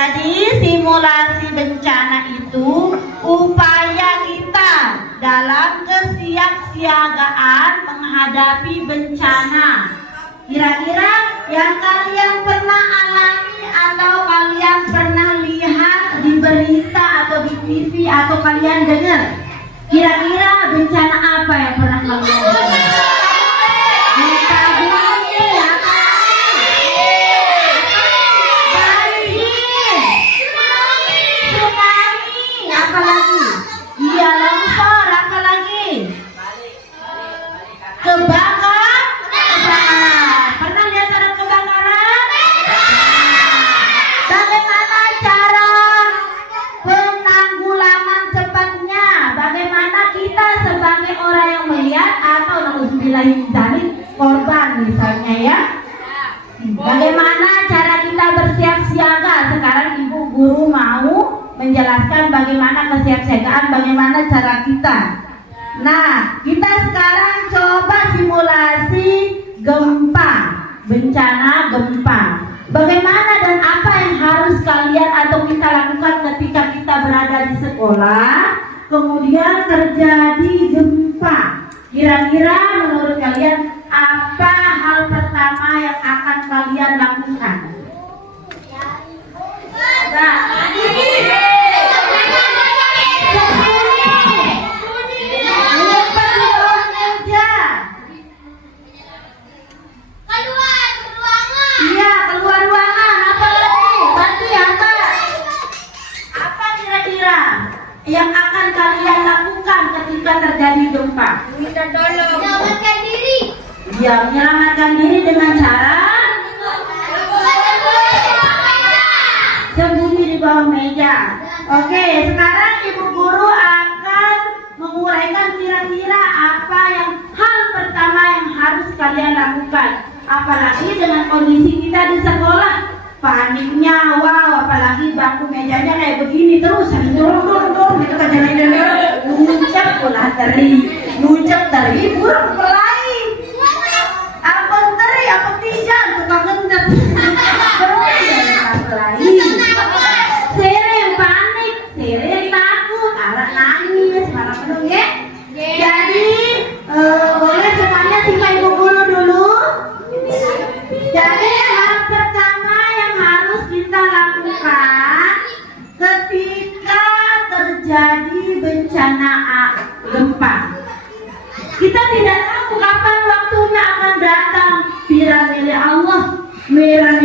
Jadi simulasi bencana itu upaya kita dalam kesiapsiagaan menghadapi bencana. Kira-kira yang kalian pernah alami atau kalian pernah lihat di berita atau di TV atau kalian dengar, kira-kira bencana apa yang pernah kalian dengar? Korban misalnya ya. Bagaimana cara kita bersiap siaga? Sekarang ibu guru mau menjelaskan bagaimana kesiapsiagaan, bagaimana cara kita. Nah, kita sekarang coba simulasi gempa, bencana gempa. Bagaimana dan apa yang harus kalian atau kita lakukan ketika kita berada di sekolah, kemudian terjadi gempa. Kira-kira menurut kalian apa hal pertama yang akan kalian lakukan? Iya, keluar ruangan. Apa lagi? Bantu ya, Kak. Apa kira-kira yang akan kalian lakukan ketika terjadi gempa? Minta tolong. Menyelamatkan diri. Ya, menyelamatkan diri dengan cara sembunyi di bawah meja. Oke, sekarang ibu guru akan menguraikan kira-kira apa yang hal pertama yang harus kalian lakukan. Apalagi dengan kondisi kita di sekolah, paniknya, wow, apalagi bangku mejanya kayak begini terus, dorong gitu kan, jalan-jalan, ngucap pula teri, burung pelai, apa teri, apa tijan, tukang gendet, sering panik, sering takut, alat nangis, harap penuh ya. Jadi boleh semuanya simak ibu guru dulu. Jadi hal pertama yang harus kita lakukan ketika terjadi bencana gempa, kita tidak tahu kapan waktunya akan datang. Milah Allah, milah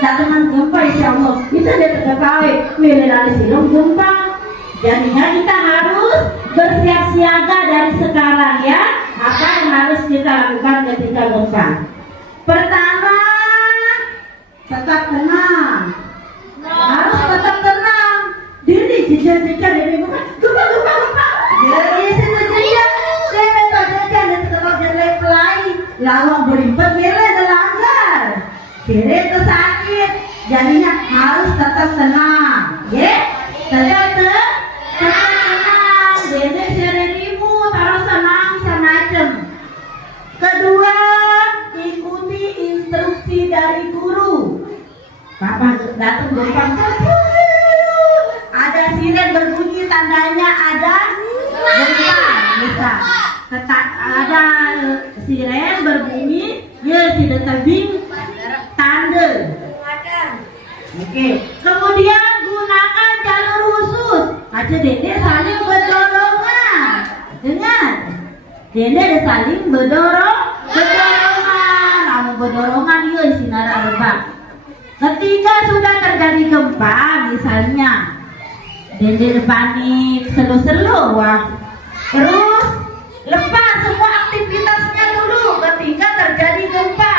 datangan gempa insya Allah. Kita tidak terkawai, milah silong gempa. Jadinya kita harus bersiap siaga dari sekarang ya. Apa yang harus kita lakukan ketika gempa? Pertama, tetap tenang. Harus tetap tenang. Diri jejar ini bukan gempa. Jadi jejar, tetap jalan pelai. Lawang berimpet milih delanggar. Kiri tersakit. Jadinya harus tetap tenang. Ya, tetap tenang. Dede serenimu taruh senang semacam. Kedua, ikuti instruksi dari guru. Bapak datang depan, ada siren berbunyi tandanya ada gempa. Misal, ada siren berbunyi, ya tidak tebing tanda. Oke. Kemudian gunakan jalur khusus. Aja dede saling berdorongan. Dengar. Dede saling berdorongan. Kamu berdorongan ya sinar arbak. Ketika sudah terjadi gempa, misalnya dede panik, selu-selu, wah. Terus lepas semua aktivitasnya dulu ketika terjadi gempa.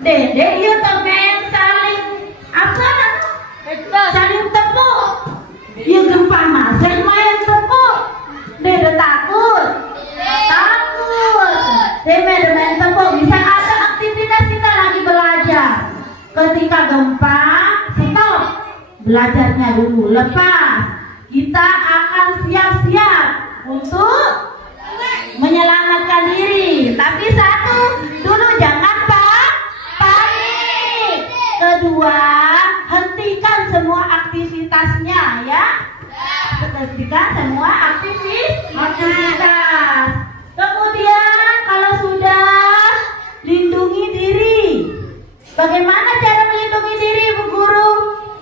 Dede ya temen saling apa? Saling tepuk. Ya gempa masih main tepuk. Dede takut. Dede main tepuk. Bisa ada aktivitas kita lagi belajar. Ketika gempa, stop. Belajarnya dulu, lepas. Kita akan siap-siap untuk menyelamatkan diri. Tapi satu, dulu jangan panik. Kedua, hentikan semua buktikan semua aktivitas. Kemudian kalau sudah lindungi diri. Bagaimana cara melindungi diri, Bu Guru?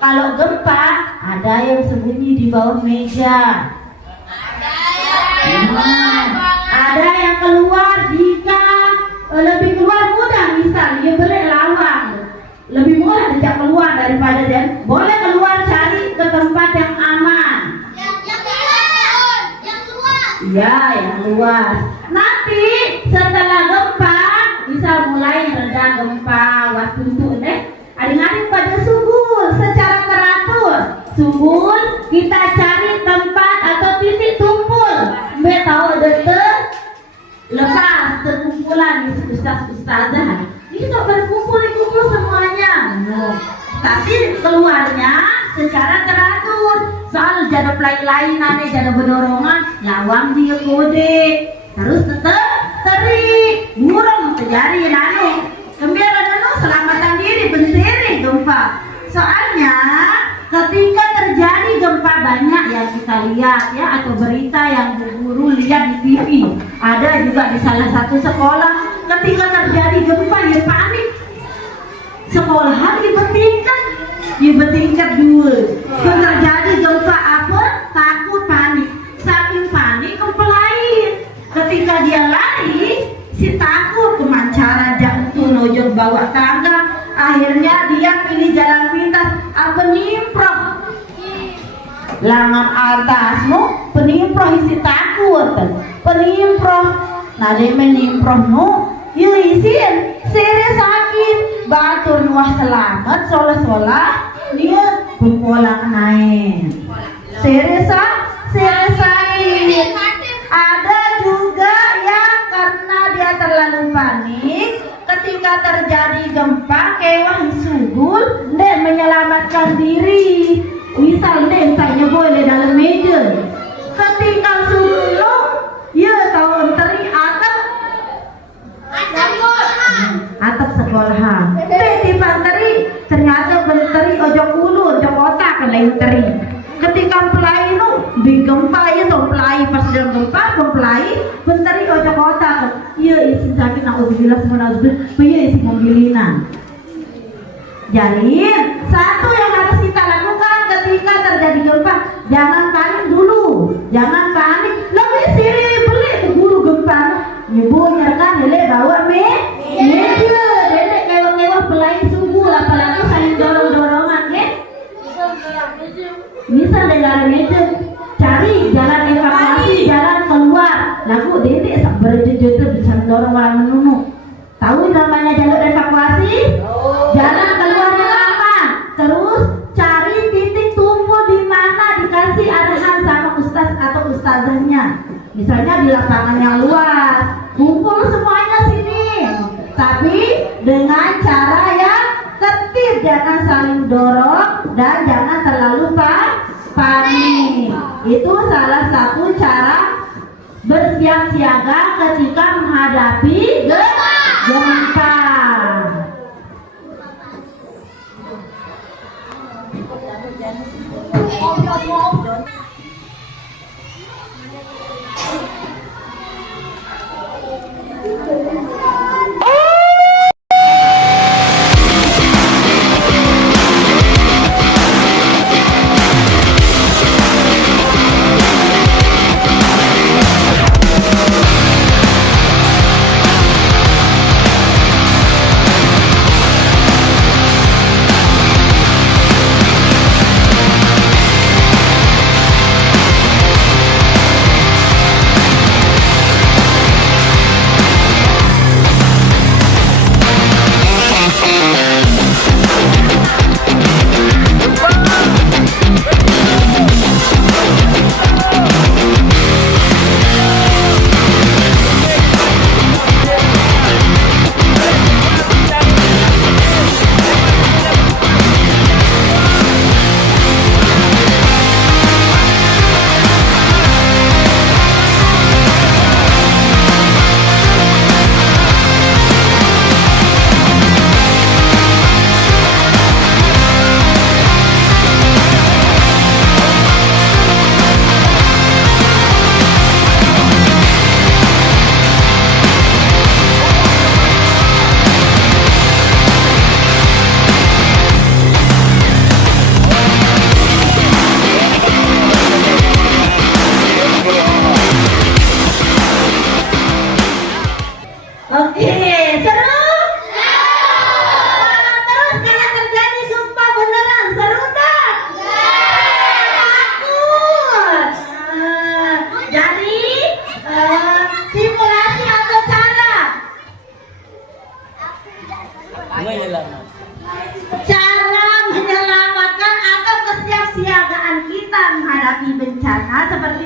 Kalau gempa, ada yang sembunyi di bawah meja. Ada yang keluar jika lebih keluar mudah, misal dia beli lawang, lebih mudah dia keluar daripada dia boleh keluar cari ke tempat yang aman. Ya, yang luas. Nanti setelah gempa, misal mulai reda gempa waktu itu deh, adik-adik pada subur secara teratur. Subur kita cari tempat atau titik tumpul. Mbak tahu detek lepas terkumpulan di ustazah. Ini tak berkumpul semuanya. Tapi keluarnya secara teratur. Soal jada pelai-lainan, jada berdorongan, lawang dia kode. Terus tetap terik, burung terjadi nano. Gembira nano selamatan diri berdiri gempa. Soalnya ketika terjadi gempa banyak yang kita lihat ya, atau berita yang guru lihat di TV. Ada juga di salah satu sekolah ketika terjadi gempa ya panik. Sekolahan dibetingkat dulu. Terjadi gempa apa? Takut panik. Saking panik kempelain. Ketika dia lari, si takut kemancara jatuh nojok bawa tangga. Akhirnya dia pilih jalan pintas. Apa nimproh? Langan atasmu penimproh isi takut. Penimproh. Nah dia menimproh nu. Yuk isin. Sere sakit. Batur nuah selamat. Solah-solah. Dia berpola naik. Sere sakit. Ada juga yang karena dia terlalu panik. Ketika terjadi gempa kewah subul dan menyelamatkan diri. Misal misalnya boleh dalam meja. Ketika subul, ya tahu teri atap sekolahan. Tiba teri ternyata teri ojok ulu, ojok otak lain teri. Ketika pelai itu digempa ya tuh pelai pas dalam gempa pelai benteri ojok otak. Iya isi sakit nak ubilah semua iya isi mobilinan. Jadi satu yang harus kita lakukan ketika terjadi gempa, jangan panik dulu, jangan panik. Lebih siri beli tuh guru gempa, ibu nyerkan hele bawa meja, dedek kewah-kewah pelai subuh, apalagi saling dorong-dorongan ya. Misal dengan meja, cari jalan evakuasi, jalan keluar. Lagu dedek berjejut bisa dorong orang menunu. Tahu namanya jalur evakuasi? Jalan keluar yang aman. Terus cari titik tumpul di mana dikasih arahan sama ustaz atau ustazahnya. Misalnya di lapangan yang luas, kumpul semuanya sini. Tapi dengan cara yang tertib, jangan saling dorong dan jangan terlalu panik. Itu salah satu cara bersiap siaga ketika menghadapi gempa.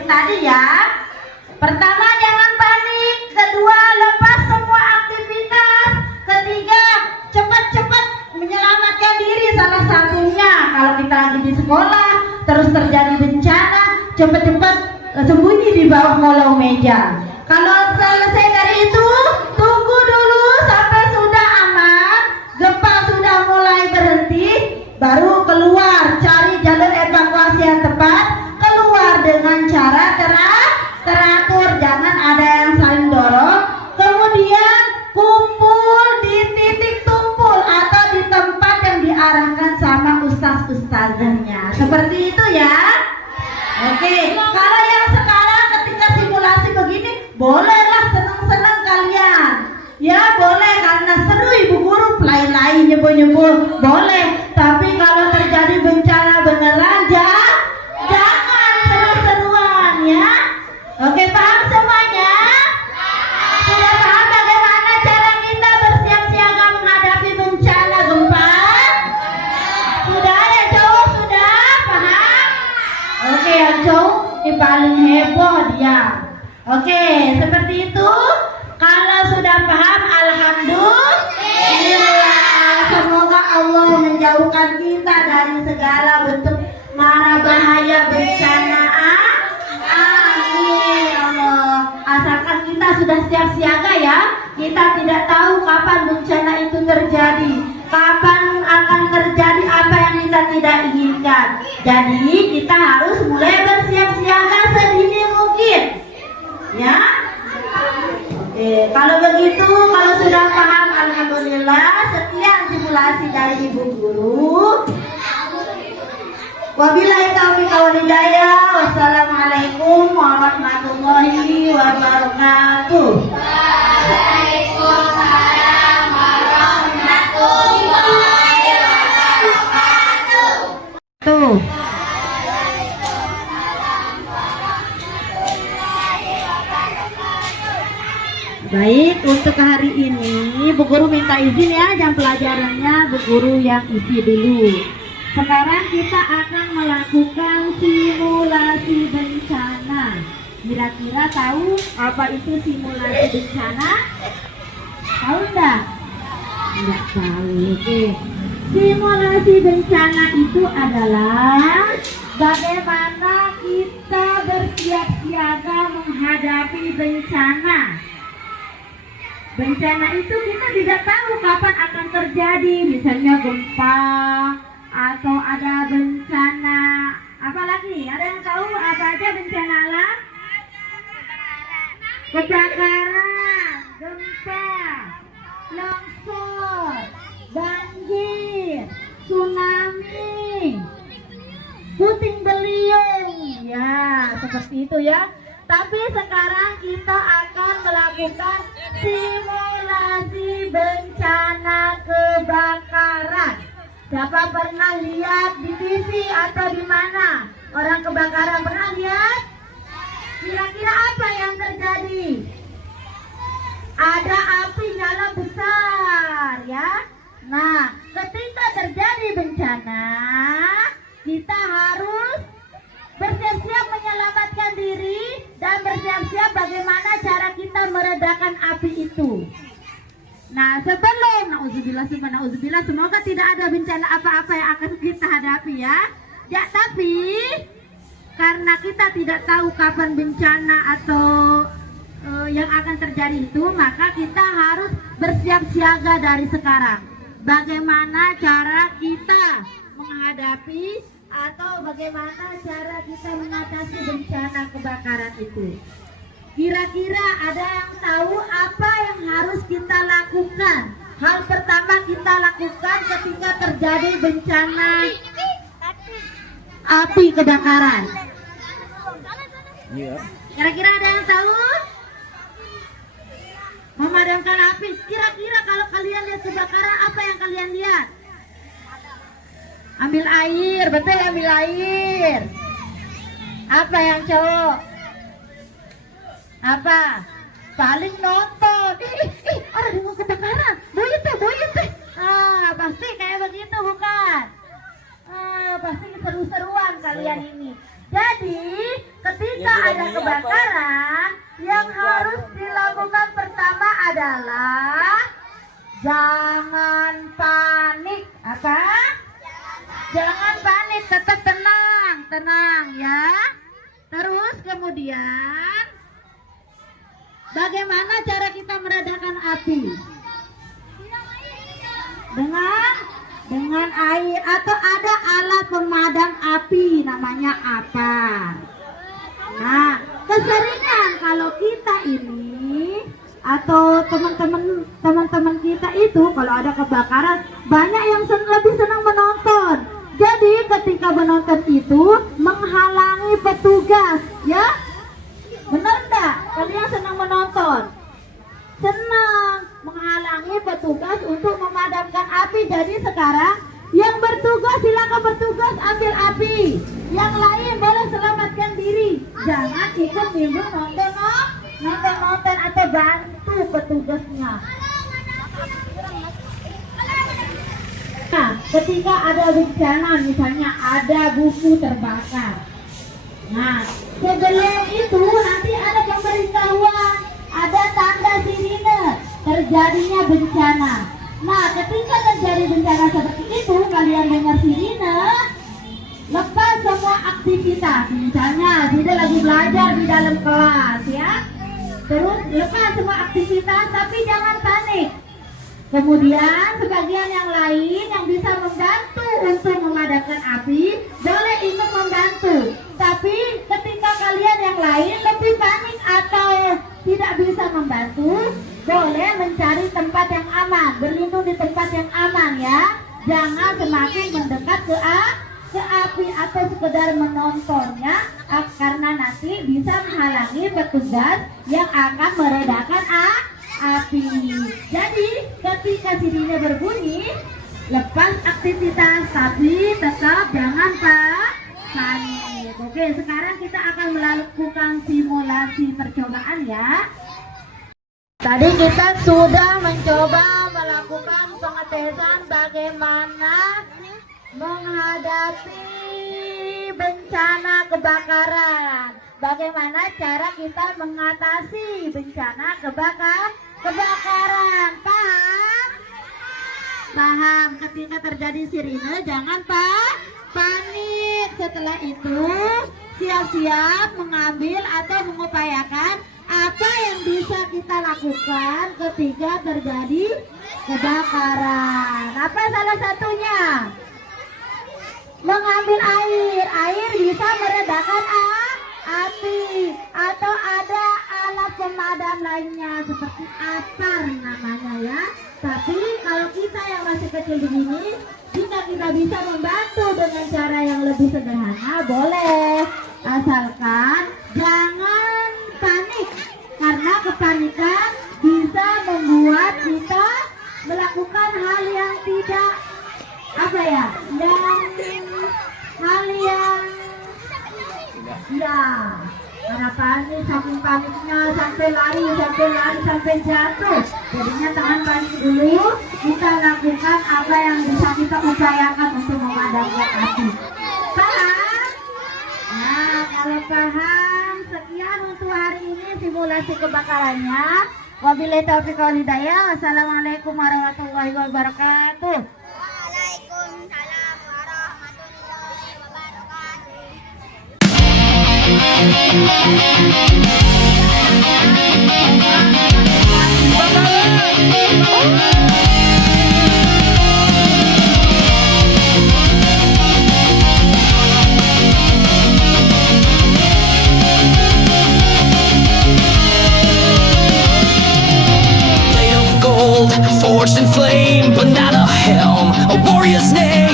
tadi ya. Pertama, jangan panik. Kedua, lepas semua aktivitas. Ketiga, cepat-cepat menyelamatkan diri. Salah satunya kalau kita lagi di sekolah terus terjadi bencana, cepat-cepat sembunyi di bawah kolong meja. Kalau selesai dari itu, tunggu dulu sampai sudah aman, gempa sudah mulai berhenti, baru keluar, cari jalur evakuasi yang tepat, keluar dengan cara teratur, jangan ada yang saling dorong. Kemudian kumpul di titik tumpul atau di tempat yang diarahkan sama ustaz-ustazahnya. Seperti itu ya. Oke, kalau yang sekarang ketika simulasi begini, bolehlah senang-senang kalian. Ya boleh, karena seru ibu guru play-play nyebur-nyebur boleh. Tapi kalau terjadi bencana beneran jangan seru-seruan ya. Oke, paham semuanya? Sudah paham bagaimana cara kita bersiap siaga menghadapi bencana gempa? Sudah ya cowok, sudah paham? Oke, yang cowok ini paling heboh dia. Oke, seperti itu. Kalau sudah paham, alhamdulillah. Semoga Allah menjauhkan kita dari segala bentuk mara bahaya bencana. Amin ya Allah. Asalkan kita sudah siap siaga ya. Kita tidak tahu kapan bencana itu terjadi, kapan akan terjadi apa yang kita tidak inginkan. Jadi kita harus mulai bersiap siaga sedini mungkin. Ya. Oke, kalau begitu, kalau sudah paham, alhamdulillah. Sekian simulasi dari ibu guru. Wabillahi taufiq wal hidayah. Wassalamualaikum warahmatullahi wabarakatuh. Waalaikumsalam warahmatullahi wabarakatuh. Tuh. Baik, untuk hari ini Bu Guru minta izin ya, jam pelajarannya Bu Guru yang isi dulu. Sekarang kita akan melakukan simulasi bencana. Kira-kira tahu apa itu simulasi bencana? Tahu enggak? Enggak tahu. Oke. Simulasi bencana itu adalah bagaimana kita bersiap siaga menghadapi bencana. Bencana itu kita tidak tahu kapan akan terjadi, misalnya gempa atau ada bencana apa lagi? Ada yang tahu apa aja bencana alam? Kebakaran, gempa, longsor, banjir, tsunami, puting beliung, ya seperti itu ya. Tapi sekarang kita akan melakukan simulasi bencana kebakaran. Siapa pernah lihat di TV atau di mana orang kebakaran? Pernah lihat? Kira-kira apa yang terjadi? Ada api nyala besar ya. Nah, ketika terjadi bencana, kita harus bersiap-siap menyelamatkan diri dan bersiap-siap bagaimana cara kita meredakan api itu. Nah, sebelum nauzubillah, semoga tidak ada bencana apa-apa yang akan kita hadapi ya. Ya, tapi karena kita tidak tahu kapan bencana atau yang akan terjadi itu, maka kita harus bersiap siaga dari sekarang. Bagaimana cara kita menghadapi atau bagaimana cara kita mengatasi bencana kebakaran itu. Kira-kira ada yang tahu apa yang harus kita lakukan? Hal pertama kita lakukan ketika terjadi bencana api kebakaran. Kira-kira ada yang tahu? Memadamkan api. Kira-kira kalau kalian lihat kebakaran, apa yang kalian lihat? Ambil air, betul, ambil air. Apa yang cowok? Apa? Paling nonton. Ada mau kebakaran. Buyut teh. Pasti kayak begitu bukan? Pasti seru-seruan kalian ini. Jadi ketika ada kebakaran, yang harus dilakukan pertama adalah jangan panik. Apa? Jangan panik, tetap tenang ya. Terus kemudian bagaimana cara kita meredakan api? Dengan air atau ada alat pemadam api namanya apa? Nah, keseringan kalau kita ini atau teman-teman kita itu kalau ada kebakaran banyak yang lebih senang menonton. Jadi ketika menonton itu menghalangi petugas, ya? Benar enggak? Kalian senang menonton? Senang menghalangi petugas untuk memadamkan api. Jadi sekarang yang bertugas silakan bertugas ambil api. Yang lain boleh selamatkan diri. Jangan ikut nimbrung nonton atau bantu petugasnya. Nah, ketika ada bencana, misalnya ada buku terbakar. Nah, sebelum itu nanti ada pemberitahuan, ada tanda sirine terjadinya bencana. Nah, ketika terjadi bencana seperti itu, kalian dengar sirine, lepas semua aktivitas. Misalnya, tidak lagi belajar di dalam kelas, ya. Terus lepas semua aktivitas, tapi jangan panik. Kemudian sebagian yang lain yang bisa membantu untuk memadamkan api boleh ikut membantu. Tapi ketika kalian yang lain lebih panik atau tidak bisa membantu, boleh mencari tempat yang aman, berlindung di tempat yang aman ya. Jangan semakin mendekat ke api atau sekedar menontonnya, karena nanti bisa menghalangi petugas yang akan meredakan api. Jadi ketika sirine berbunyi, lepas aktivitas tapi tetap jangan panik. Oke, sekarang kita akan melakukan simulasi percobaan ya. Tadi kita sudah mencoba melakukan pengetesan bagaimana menghadapi bencana kebakaran. Bagaimana cara kita mengatasi bencana kebakaran? Paham? Ketika terjadi sirine jangan panik. Setelah itu siap-siap mengambil atau mengupayakan apa yang bisa kita lakukan ketika terjadi kebakaran. Apa salah satunya? Mengambil air. Air bisa meredakan api, atau ada alat pemadam lainnya seperti asar namanya ya. Tapi kalau kita yang masih kecil begini, jika kita bisa membantu dengan cara yang lebih sederhana, boleh, asalkan jangan panik, karena kepanikan bisa membuat kita melakukan hal yang tidak karena panik, saking paniknya sampai lari sampai jatuh. Jadinya tahan panik dulu, kita lakukan apa yang bisa kita upayakan untuk memadamkan api. Paham? Nah, kalau paham, sekian untuk hari ini simulasi kebakarannya. Wabillahi taufiq wal hidayah. Wassalamualaikum warahmatullahi wabarakatuh. Waalaikumsalam warahmatullahi wabarakatuh. Forged in flame, but not a helm. A warrior's name.